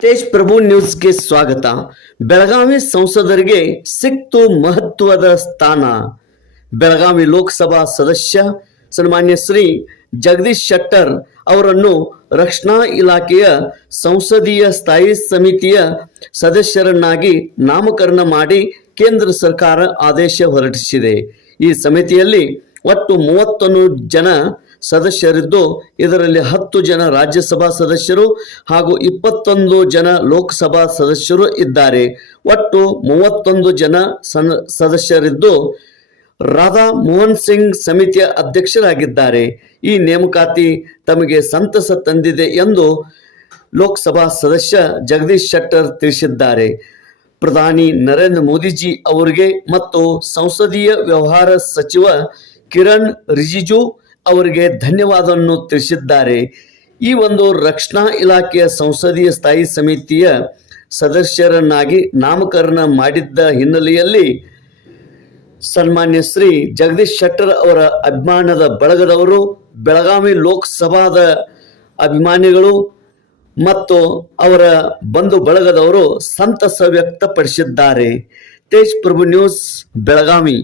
ತೇಜ್ ಪ್ರಭು ನ್ಯೂಸ್ಗೆ ಸ್ವಾಗತ. ಬೆಳಗಾವಿ ಸಂಸದರಿಗೆ ಸಿಕ್ತು ಮಹತ್ವದ ಸ್ಥಾನ. ಬೆಳಗಾವಿ ಲೋಕಸಭಾ ಸದಸ್ಯ, ಸನ್ಮಾನ್ಯ ಶ್ರೀ ಜಗದೀಶ್ ಶೆಟ್ಟರ್ ಅವರನ್ನು ರಕ್ಷಣಾ ಇಲಾಖೆಯ ಸಂಸದೀಯ ಸ್ಥಾಯಿ ಸಮಿತಿಯ ಸದಸ್ಯರನ್ನಾಗಿ ನಾಮಕರಣ ಮಾಡಿ ಕೇಂದ್ರ ಸರ್ಕಾರ ಆದೇಶ ಹೊರಡಿಸಿದೆ. ಈ ಸಮಿತಿಯಲ್ಲಿ ಒಟ್ಟು ಮೂವತ್ತೊಂದು ಜನ ಸದಸ್ಯರಿದ್ದು, ಇದರಲ್ಲಿ ಹತ್ತು ಜನ ರಾಜ್ಯಸಭಾ ಸದಸ್ಯರು ಹಾಗೂ ಇಪ್ಪತ್ತೊಂದು ಜನ ಲೋಕಸಭಾ ಸದಸ್ಯರು ಇದ್ದಾರೆ. ಒಟ್ಟು ಮೂವತ್ತೊಂದು ಜನ ಸದಸ್ಯರಿದ್ದು ರಾಧಾ ಮೋಹನ್ ಸಿಂಗ್ ಸಮಿತಿಯ ಅಧ್ಯಕ್ಷರಾಗಿದ್ದಾರೆ. ಈ ನೇಮಕಾತಿ ತಮಗೆ ಸಂತಸ ತಂದಿದೆ ಎಂದು ಲೋಕಸಭಾ ಸದಸ್ಯ ಜಗದೀಶ್ ಶೆಟ್ಟರ್ ತಿಳಿಸಿದ್ದಾರೆ. ಪ್ರಧಾನಿ ನರೇಂದ್ರ ಮೋದಿಜಿ ಅವರಿಗೆ ಮತ್ತು ಸಂಸದೀಯ ವ್ಯವಹಾರ ಸಚಿವ ಕಿರಣ್ ರಿಜಿಜು ಅವರಿಗೆ ಧನ್ಯವಾದವನ್ನು ತಿಳಿಸಿದ್ದಾರೆ. ಈ ಒಂದು ರಕ್ಷಣಾ ಇಲಾಖೆಯ ಸಂಸದೀಯ ಸ್ಥಾಯಿ ಸಮಿತಿಯ ಸದಸ್ಯರನ್ನಾಗಿ ನಾಮಕರಣ ಮಾಡಿದ್ದ ಹಿನ್ನೆಲೆಯಲ್ಲಿ ಸನ್ಮಾನ್ಯ ಶ್ರೀ ಜಗದೀಶ್ ಶೆಟ್ಟರ್ ಅವರ ಅಭಿಮಾನದ ಬಳಗದವರು, ಬೆಳಗಾವಿ ಲೋಕಸಭಾದ ಅಭಿಮಾನಿಗಳು ಮತ್ತು ಅವರ ಬಂಧು ಬಳಗದವರು ಸಂತಸ ವ್ಯಕ್ತಪಡಿಸಿದ್ದಾರೆ. ತೇಜ್ ಪ್ರಭು ನ್ಯೂಸ್, ಬೆಳಗಾವಿ.